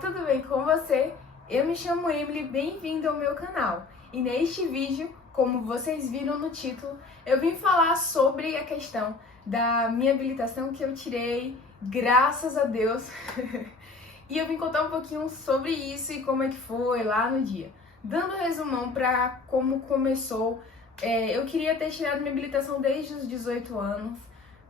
tudo bem com você? Eu me chamo Emily, bem-vindo ao meu canal. E neste vídeo, como vocês viram no título, eu vim falar sobre a questão da minha habilitação que eu tirei, graças a Deus. E eu vim contar um pouquinho sobre isso e como é que foi lá no dia. Dando um resumão para como começou, eu queria ter tirado minha habilitação desde os 18 anos,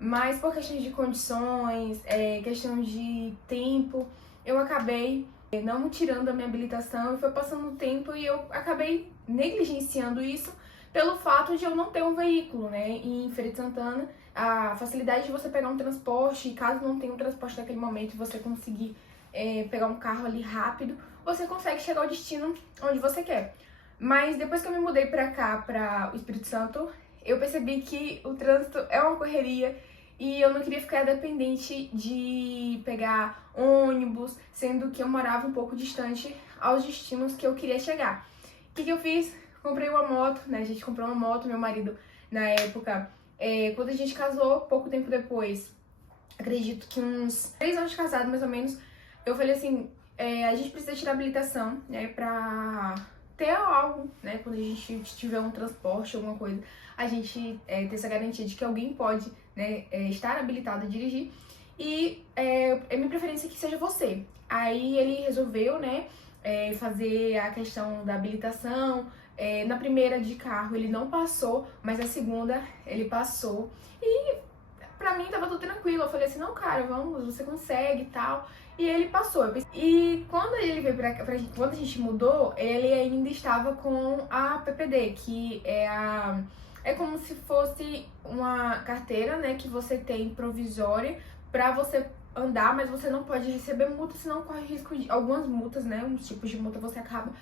mas por questões de condições, questão de tempo, eu acabei não tirando a minha habilitação e foi passando o tempo e eu acabei negligenciando isso pelo fato de eu não ter um veículo, né? E em Feira de Santana, a facilidade de você pegar um transporte, e caso não tenha um transporte naquele momento, você conseguir pegar um carro ali rápido, você consegue chegar ao destino onde você quer. Mas depois que eu me mudei pra cá, pra o Espírito Santo, eu percebi que o trânsito é uma correria e eu não queria ficar dependente de pegar ônibus, sendo que eu morava um pouco distante aos destinos que eu queria chegar. O que eu fiz? Comprei uma moto, né? A gente comprou uma moto, meu marido, na época, quando a gente casou, pouco tempo depois, acredito que uns 3 anos de casado, mais ou menos, eu falei assim, a gente precisa tirar habilitação, né, pra ter algo, né, quando a gente tiver um transporte, alguma coisa, a gente ter essa garantia de que alguém pode, né, estar habilitado a dirigir e é minha preferência que seja você. Aí ele resolveu, né, fazer a questão da habilitação. Na primeira de carro ele não passou, mas a segunda ele passou e pra mim tava tudo tranquilo. Eu falei assim, não, cara, vamos, você consegue e tal. E ele passou. E quando ele veio quando a gente mudou, ele ainda estava com a PPD, que é como se fosse uma carteira, né, que você tem provisória pra você andar, mas você não pode receber multa, senão corre risco de algumas multas, né, uns tipos de multa você acaba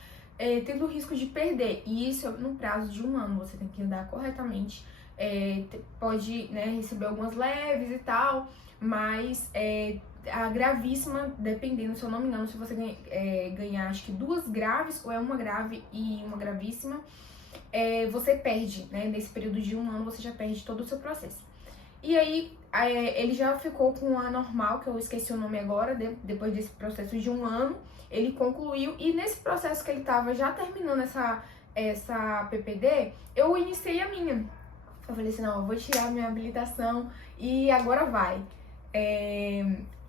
tendo o risco de perder. E isso no prazo de 1 ano, você tem que andar corretamente. Pode, né, receber algumas leves e tal, mas a gravíssima, dependendo, se eu não me engano, se você ganhar acho que 2 graves, ou é uma grave e uma gravíssima, você perde, né? Nesse período de 1 ano você já perde todo o seu processo. E aí ele já ficou com a normal, que eu esqueci o nome agora, depois desse processo de 1 ano, ele concluiu, e nesse processo que ele tava já terminando essa PPD, eu iniciei a minha. Eu falei assim, não, eu vou tirar a minha habilitação e agora vai.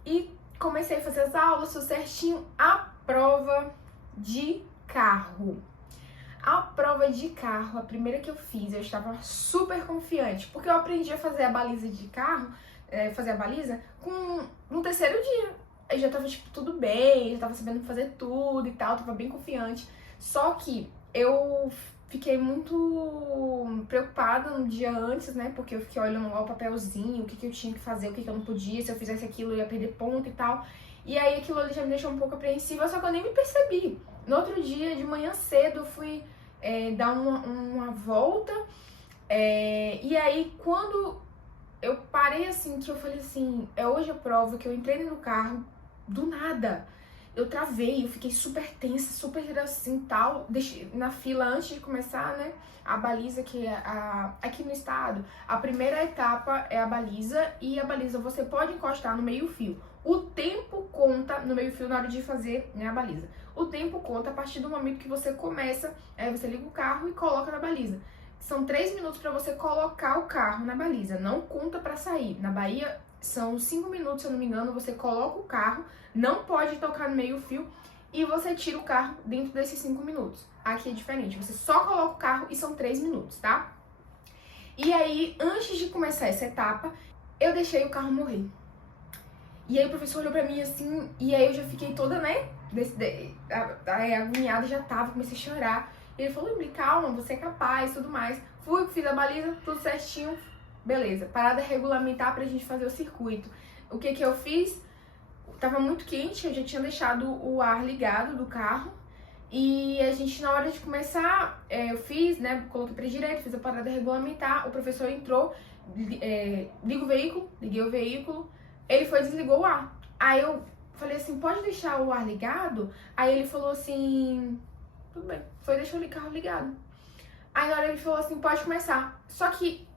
E comecei a fazer as aulas, tudo certinho. A prova de carro. A prova de carro, a primeira que eu fiz, eu estava super confiante, porque eu aprendi a fazer a baliza de carro, fazer a baliza, no 3º dia. Eu já tava, tipo, tudo bem, já tava sabendo fazer tudo e tal, tava bem confiante. Só que eu fiquei muito preocupada no dia antes, né, porque eu fiquei olhando lá o papelzinho, o que eu tinha que fazer, o que eu não podia, se eu fizesse aquilo eu ia perder ponto e tal. E aí aquilo ali já me deixou um pouco apreensiva, só que eu nem me percebi. No outro dia, de manhã cedo, eu fui dar uma volta, e aí quando eu parei assim, que eu falei assim, hoje a prova, que eu entrei no carro, do nada, eu travei, eu fiquei super tensa, super assim, tal, na fila antes de começar, né, a baliza, que é aqui no estado, a primeira etapa é a baliza, e a baliza você pode encostar no meio-fio. O tempo conta no meio-fio na hora de fazer, né, a baliza. O tempo conta a partir do momento que você começa, você liga o carro e coloca na baliza. São 3 minutos para você colocar o carro na baliza, não conta para sair. Na Bahia são 5 minutos, se eu não me engano, você coloca o carro, não pode tocar no meio-fio e você tira o carro dentro desses 5 minutos. Aqui é diferente, você só coloca o carro e são 3 minutos, tá? E aí, antes de começar essa etapa, eu deixei o carro morrer. E aí o professor olhou pra mim assim, e aí eu já fiquei toda, né, agoniada, já tava, comecei a chorar. E ele falou, Emily, calma, você é capaz, tudo mais. Fui, fiz a baliza, tudo certinho, beleza. Parada regulamentar pra gente fazer o circuito. O que eu fiz? Tava muito quente, eu já tinha deixado o ar ligado do carro. E a gente, na hora de começar, eu fiz, né, coloquei pra direita, fiz a parada regulamentar, o professor entrou, liguei o veículo, ele foi e desligou o ar. Aí eu falei assim, pode deixar o ar ligado? Aí ele falou assim, tudo bem, foi deixar o carro ligado. Aí na hora ele falou assim, pode começar. Só que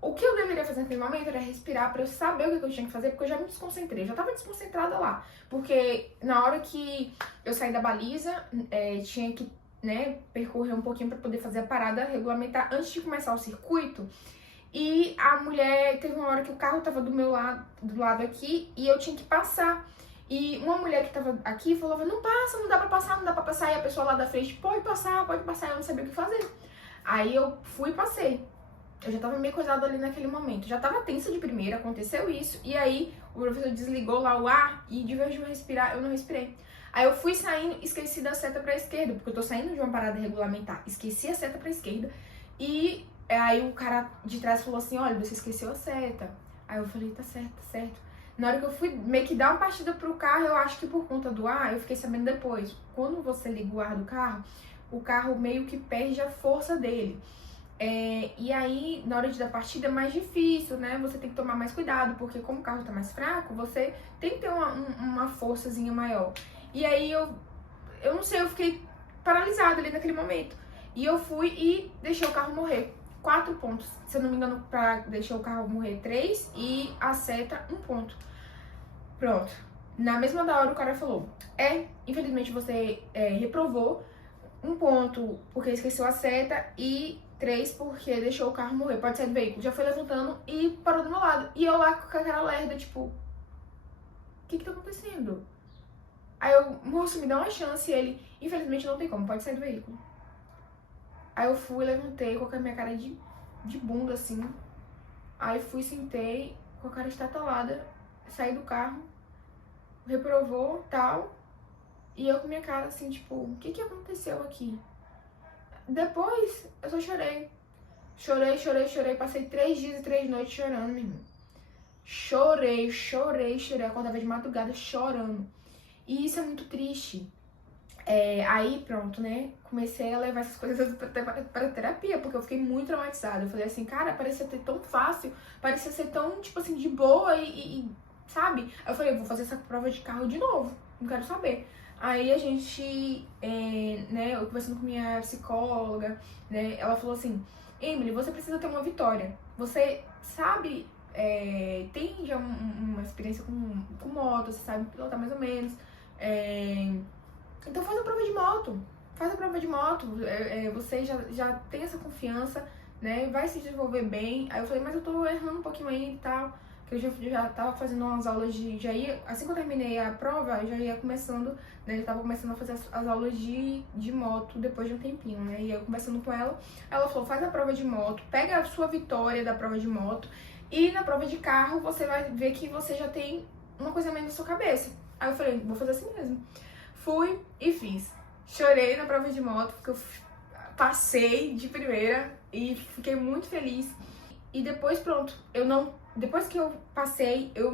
O que eu deveria fazer naquele momento era respirar pra eu saber o que eu tinha que fazer, porque eu já me desconcentrei, já tava desconcentrada lá. Porque na hora que eu saí da baliza, tinha que, né, percorrer um pouquinho pra poder fazer a parada regulamentar antes de começar o circuito. E a mulher, teve uma hora que o carro tava do lado aqui e eu tinha que passar. E uma mulher que tava aqui falou, não passa, não dá pra passar, não dá pra passar. E a pessoa lá da frente, pode passar, eu não sabia o que fazer. Aí eu fui e passei. Eu já tava meio coisada ali naquele momento. Já tava tensa de primeira, aconteceu isso. E aí o professor desligou lá o ar e de vez de eu respirar, eu não respirei. Aí eu fui saindo, esqueci da seta pra esquerda, porque eu tô saindo de uma parada regulamentar. Esqueci a seta pra esquerda. E aí o cara de trás falou assim, olha, você esqueceu a seta. Aí eu falei, tá certo, tá certo. Na hora que eu fui meio que dar uma partida pro carro, eu acho que por conta do ar, eu fiquei sabendo depois. Quando você liga o ar do carro, o carro meio que perde a força dele. E aí, na hora de dar partida é mais difícil, né? Você tem que tomar mais cuidado, porque como o carro tá mais fraco, você tem que ter uma forçazinha maior. E aí, eu não sei, eu fiquei paralisada ali naquele momento. E eu fui e deixei o carro morrer. 4 pontos. Se eu não me engano, pra deixar o carro morrer 3 e a seta 1 ponto. Pronto. Na mesma da hora o cara falou, infelizmente você reprovou 1 ponto porque esqueceu a seta e 3 porque deixou o carro morrer, pode sair do veículo. Já foi levantando e parou do meu lado. E eu lá com a cara lerda, tipo, o que tá acontecendo? Aí eu, moço, me dá uma chance. E ele, infelizmente não tem como, pode sair do veículo. Aí eu fui, levantei com a minha cara de bunda, assim. Aí fui, sentei, com a cara estatalada, saí do carro, reprovou, tal. E eu com minha cara assim, tipo, o que aconteceu aqui? Depois, eu só chorei. Chorei. Passei 3 dias e 3 noites chorando, meu irmão. Chorei. Acordava de madrugada chorando. E isso é muito triste. Aí, pronto, né? Comecei a levar essas coisas pra terapia, porque eu fiquei muito traumatizada. Eu falei assim, cara, parecia ser tão fácil, parecia ser tão, tipo assim, de boa sabe? Aí eu falei, eu vou fazer essa prova de carro de novo, não quero saber. Aí a gente, né, eu conversando com minha psicóloga, né, ela falou assim, Emily, você precisa ter uma vitória. Você sabe, tem já uma experiência com moto, você sabe pilotar mais ou menos. Então faz a prova de moto. Você já tem essa confiança, né, vai se desenvolver bem. Aí eu falei, mas eu tô errando um pouquinho aí e tal. Que eu já tava fazendo umas aulas assim que eu terminei a prova, eu já ia começando, né, eu tava começando a fazer as aulas de moto depois de um tempinho, né, e eu conversando com ela falou, faz a prova de moto, pega a sua vitória da prova de moto, e na prova de carro você vai ver que você já tem uma coisa menos na sua cabeça. Aí eu falei, vou fazer assim mesmo. Fui e fiz. Chorei na prova de moto, porque eu passei de primeira e fiquei muito feliz. E depois, pronto, depois que eu passei, eu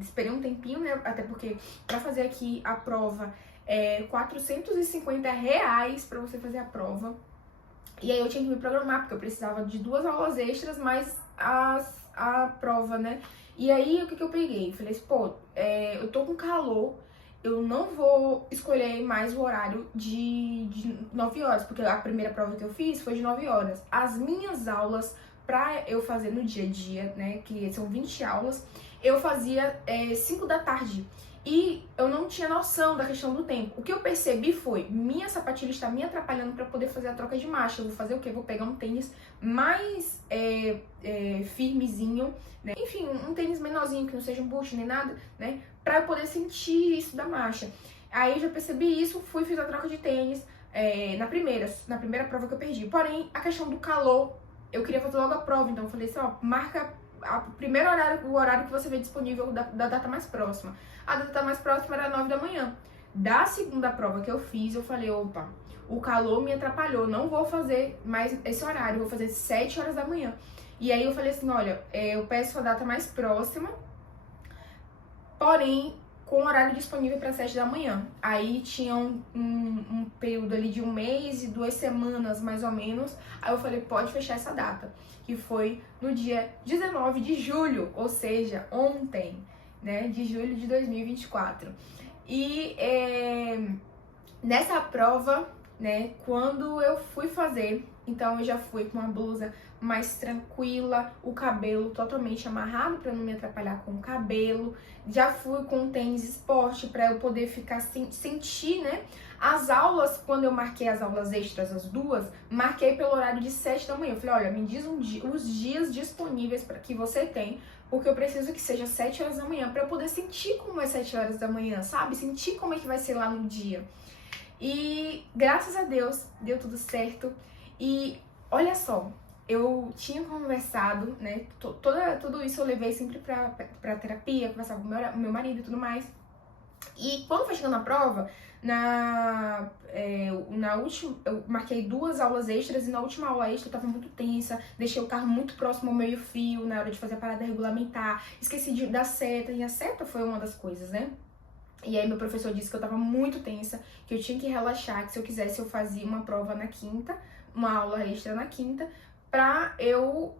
esperei um tempinho, né? Até porque pra fazer aqui a prova é R$450 pra você fazer a prova. E aí eu tinha que me programar, porque eu precisava de 2 aulas extras, mais a prova, né? E aí, o que eu peguei? Falei assim, pô, eu tô com calor, eu não vou escolher mais o horário de 9 horas, porque a primeira prova que eu fiz foi de 9 horas. As minhas aulas pra eu fazer no dia a dia, né, que são 20 aulas, eu fazia 5 da tarde. E eu não tinha noção da questão do tempo. O que eu percebi foi, minha sapatilha está me atrapalhando para poder fazer a troca de marcha. Eu vou fazer o quê? Vou pegar um tênis mais firmezinho, né? Enfim, um tênis menorzinho, que não seja um boot nem nada, né? Para eu poder sentir isso da marcha. Aí eu já percebi isso, fiz a troca de tênis na primeira prova que eu perdi. Porém, a questão do calor, eu queria fazer logo a prova, então eu falei assim, ó, marca o horário que você vê disponível da data mais próxima. A data mais próxima era 9 da manhã. Da segunda prova que eu fiz, eu falei, opa, o calor me atrapalhou, não vou fazer mais esse horário, vou fazer 7 horas da manhã. E aí eu falei assim, olha, eu peço a data mais próxima, porém, com horário disponível para 7 da manhã. Aí tinha um período ali de 1 mês e 2 semanas, mais ou menos. Aí eu falei, pode fechar essa data, que foi no dia 19 de julho, ou seja, ontem, né, de julho de 2024. E nessa prova, né, quando eu fui fazer, Então eu já fui com uma blusa mais tranquila, o cabelo totalmente amarrado para não me atrapalhar com o cabelo. Já fui com um tênis esporte para eu poder ficar sentir, né? As aulas, quando eu marquei as aulas extras, as duas, marquei pelo horário de 7 da manhã. Eu falei, olha, me diz os dias disponíveis para que você tem, porque eu preciso que seja 7 horas da manhã para eu poder sentir como é 7 horas da manhã, sabe? Sentir como é que vai ser lá no dia. E graças a Deus deu tudo certo. E olha só, eu tinha conversado, né? Tudo isso eu levei sempre pra terapia, conversava com o meu marido e tudo mais. E quando foi chegando a prova, na última, eu marquei 2 aulas extras e na última aula extra eu tava muito tensa, deixei o carro muito próximo ao meio-fio na hora de fazer a parada regulamentar, esqueci da seta, e a seta foi uma das coisas, né? E aí meu professor disse que eu tava muito tensa, que eu tinha que relaxar, que se eu quisesse eu fazia uma prova na quinta, uma aula extra na quinta, pra eu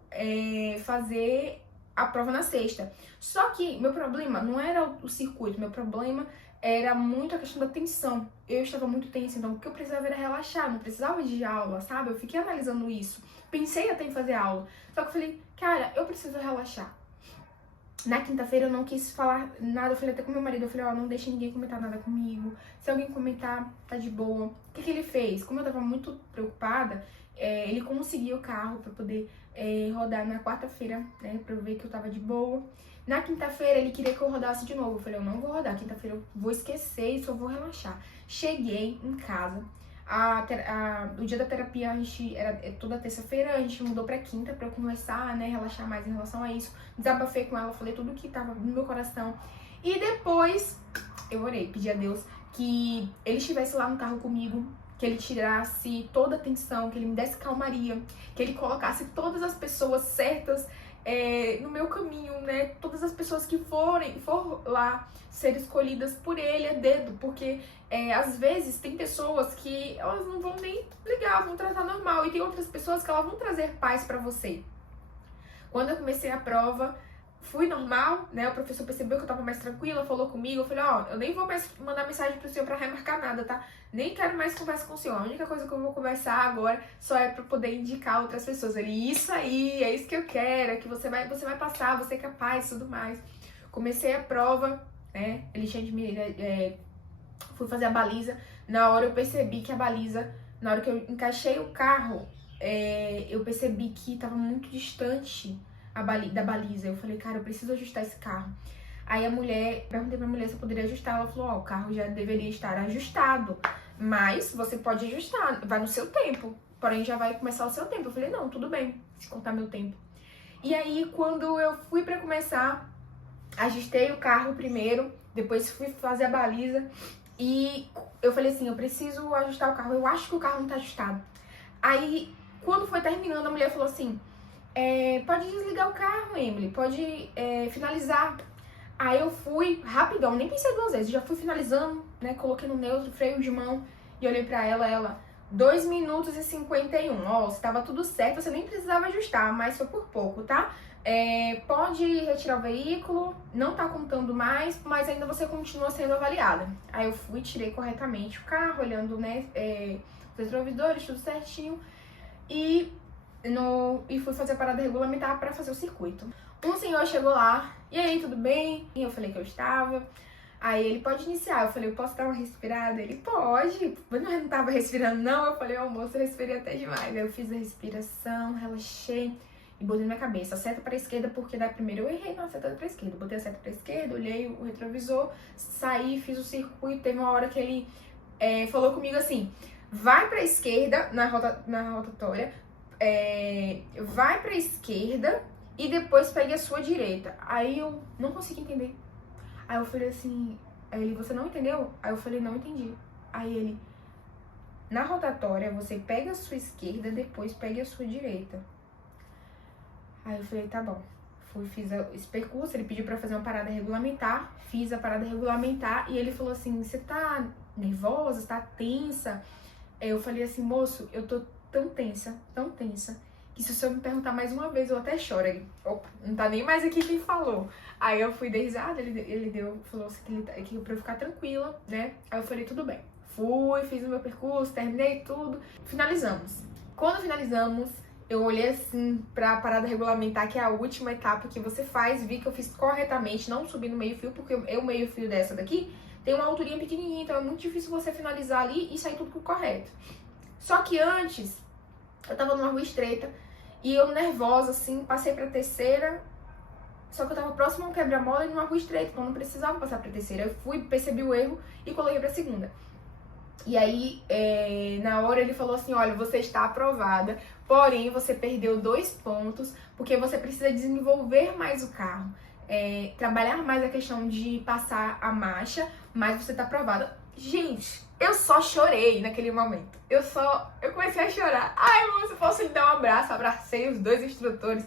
fazer a prova na sexta. Só que meu problema não era o circuito, meu problema era muito a questão da tensão. Eu estava muito tensa, então o que eu precisava era relaxar, não precisava de aula, sabe? Eu fiquei analisando isso, pensei até em fazer aula, só que eu falei, cara, eu preciso relaxar. Na quinta-feira eu não quis falar nada, eu falei até com meu marido, eu falei, ó, não deixa ninguém comentar nada comigo, se alguém comentar, tá de boa. O que ele fez? Como eu tava muito preocupada, ele conseguiu o carro pra poder rodar na quarta-feira, né, pra eu ver que eu tava de boa. Na quinta-feira ele queria que eu rodasse de novo, eu falei, eu não vou rodar, quinta-feira eu vou esquecer e só vou relaxar. Cheguei em casa. O dia da terapia era toda terça-feira, a gente mudou pra quinta pra eu conversar, né, relaxar mais em relação a isso. Desabafei com ela, falei tudo que tava no meu coração. E depois eu orei, pedi a Deus que ele estivesse lá no carro comigo, que ele tirasse toda a tensão, que ele me desse calmaria, que ele colocasse todas as pessoas certas no meu caminho, né? Todas as pessoas que for lá ser escolhidas por ele a dedo, porque às vezes tem pessoas que elas não vão nem ligar, vão tratar normal, e tem outras pessoas que elas vão trazer paz pra você. Quando eu comecei a prova, fui normal, né? O professor percebeu que eu tava mais tranquila, falou comigo, eu falei, ó, eu nem vou mais mandar mensagem pro senhor pra remarcar nada, tá? Nem quero mais conversa com o senhor, a única coisa que eu vou conversar agora só é pra poder indicar outras pessoas. Ele, isso aí, é isso que eu quero, é que você vai passar, você é capaz e tudo mais. Comecei a prova, né? Ele tinha de me... fui fazer a baliza, na hora eu percebi que a baliza, na hora que eu encaixei o carro, eu percebi que tava muito distante da baliza. Eu falei, cara, eu preciso ajustar esse carro. Aí perguntei pra mulher se eu poderia ajustar. Ela falou, ó, o carro já deveria estar ajustado, mas você pode ajustar, vai no seu tempo, porém já vai começar o seu tempo. Eu falei, não, tudo bem, se contar meu tempo. E aí, quando eu fui pra começar, ajustei o carro primeiro, depois fui fazer a baliza e eu falei assim, eu preciso ajustar o carro, eu acho que o carro não tá ajustado. Aí, quando foi terminando, a mulher falou assim, pode desligar o carro, Emily, pode finalizar. Aí eu fui rapidão, nem pensei 2 vezes, já fui finalizando, né, coloquei no neutro, freio de mão, e olhei pra ela, 2 minutos e 51, ó, se tava tudo certo, você nem precisava ajustar, mas foi por pouco, tá? Pode retirar o veículo, não tá contando mais, mas ainda você continua sendo avaliada. Aí eu fui, tirei corretamente o carro, olhando, né, os retrovisores, tudo certinho, e fui fazer a parada regulamentar para fazer o circuito. Um senhor chegou lá, e aí, tudo bem? E eu falei que eu estava. Aí ele, pode iniciar. Eu falei, eu posso dar uma respirada? Ele, pode. Mas eu não tava respirando, não. Eu falei, ô moço, eu respirei até demais. Aí eu fiz a respiração, relaxei e botei na minha cabeça. A seta pra esquerda, porque da primeira eu errei na seta pra esquerda. Botei a seta pra esquerda, olhei o retrovisor, saí, fiz o circuito. Teve uma hora que ele falou comigo assim, vai pra esquerda na rotatória, vai pra esquerda e depois pegue a sua direita. Aí eu não consegui entender. Aí eu falei assim, ele, você não entendeu? Aí eu falei, não entendi. Aí ele, na rotatória você pega a sua esquerda, depois pegue a sua direita. Aí eu falei, tá bom. Fiz esse percurso, ele pediu pra fazer uma parada regulamentar, fiz a parada regulamentar e ele falou assim, você tá nervosa, você tá tensa? Eu falei assim, moço, eu tô tão tensa, que se o senhor me perguntar mais uma vez, eu até choro. Ele, opa, não tá nem mais aqui quem falou. Aí eu fui dar risada, falou assim que pra eu ficar tranquila, né? Aí eu falei, tudo bem. Fiz o meu percurso, terminei tudo, finalizamos. quando finalizamos, eu olhei assim pra parada regulamentar, que é a última etapa que você faz, vi que eu fiz corretamente, não subi no meio-fio, porque o meio-fio dessa daqui tem uma alturinha pequenininha, então é muito difícil você finalizar ali e sair tudo correto. Só que antes, eu tava numa rua estreita e eu nervosa, assim, passei pra terceira, só que eu tava próximo a um quebra-mola e numa rua estreita, então eu não precisava passar pra terceira. Eu fui, percebi o erro e coloquei pra segunda. E aí, na hora ele falou assim, olha, você está aprovada, porém você perdeu 2 pontos, porque você precisa desenvolver mais o carro, trabalhar mais a questão de passar a marcha, mas você está aprovada. Gente, eu só chorei naquele momento. Eu comecei a chorar. Ai, moça, posso lhe dar um abraço? Abracei os 2 instrutores,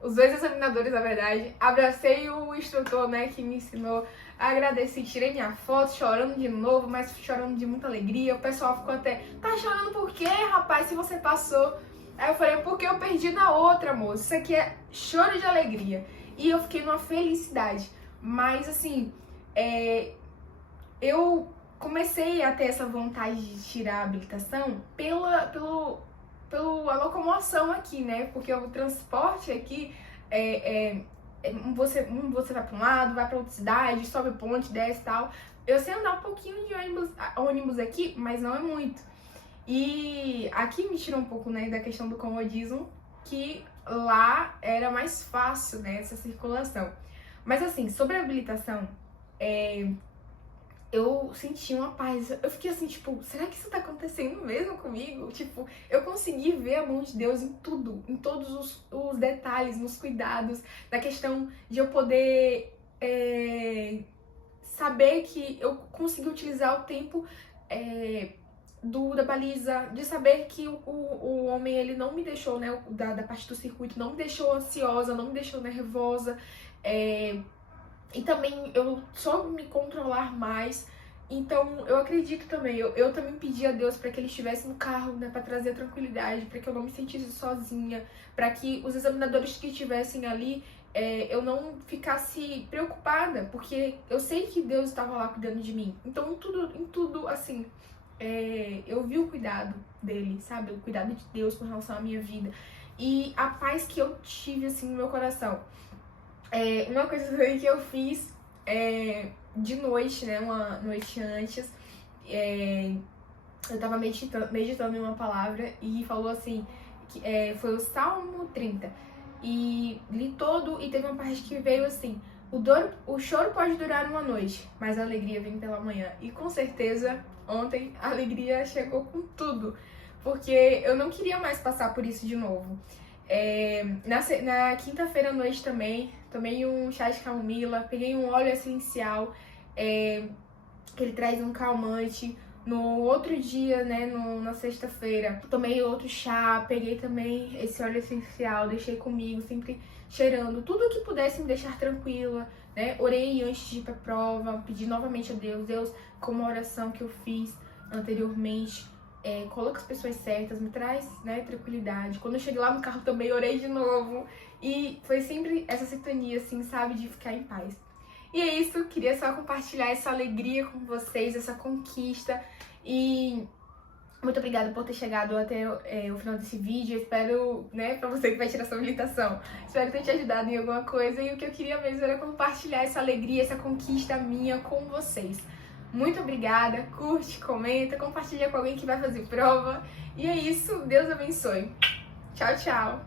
os 2 examinadores, na verdade. Abracei o instrutor, né, que me ensinou. Agradeci, tirei minha foto, chorando de novo, mas chorando de muita alegria. O pessoal ficou até, tá chorando por quê, rapaz, se você passou? Aí eu falei, porque eu perdi na outra, moça. Isso aqui é choro de alegria. E eu fiquei numa felicidade. Mas, assim, eu comecei a ter essa vontade de tirar a habilitação pela locomoção aqui, né? Porque o transporte aqui você vai pra um lado, vai pra outra cidade, sobe ponte, desce e tal. Eu sei andar um pouquinho de ônibus aqui, mas não é muito. E aqui me tira um pouco, né, da questão do comodismo, que lá era mais fácil, né, essa circulação. Mas assim, sobre a habilitação, eu senti uma paz. Eu fiquei assim, tipo, será que isso tá acontecendo mesmo comigo? Tipo, eu consegui ver a mão de Deus em tudo, em todos os detalhes, nos cuidados, na questão de eu poder saber que eu consegui utilizar o tempo da baliza, de saber que o homem, ele não me deixou, né, da parte do circuito, não me deixou ansiosa, não me deixou nervosa, e também eu soube me controlar mais. Então eu acredito também, eu também pedi a Deus para que ele estivesse no carro, né, para trazer tranquilidade, para que eu não me sentisse sozinha, para que os examinadores que estivessem ali, eu não ficasse preocupada, porque eu sei que Deus estava lá cuidando de mim. Então em tudo assim, eu vi o cuidado dele, sabe? O cuidado de Deus com relação à minha vida. E a paz que eu tive, assim, no meu coração. Uma coisa também que eu fiz de noite, né? Uma noite antes, eu tava meditando em uma palavra e falou assim, que, foi o Salmo 30. E li todo e teve uma parte que veio assim, o choro pode durar uma noite, mas a alegria vem pela manhã. E com certeza, ontem a alegria chegou com tudo, porque eu não queria mais passar por isso de novo. Na quinta-feira à noite também, tomei um chá de camomila, peguei um óleo essencial, que ele traz um calmante. No outro dia, né, na sexta-feira, tomei outro chá, peguei também esse óleo essencial, deixei comigo, sempre cheirando, tudo que pudesse me deixar tranquila, né? Orei antes de ir pra prova, pedi novamente a Deus, como a oração que eu fiz anteriormente, coloca as pessoas certas, me traz, né, tranquilidade. Quando eu cheguei lá no carro também, orei de novo, e foi sempre essa sintonia, assim, sabe, de ficar em paz. E é isso, queria só compartilhar essa alegria com vocês, essa conquista. E muito obrigada por ter chegado até o final desse vídeo. Eu espero, né, pra você que vai tirar sua habilitação, espero ter te ajudado em alguma coisa. E o que eu queria mesmo era compartilhar essa alegria, essa conquista minha com vocês. Muito obrigada, curte, comenta, compartilha com alguém que vai fazer prova. E é isso, Deus abençoe. Tchau, tchau!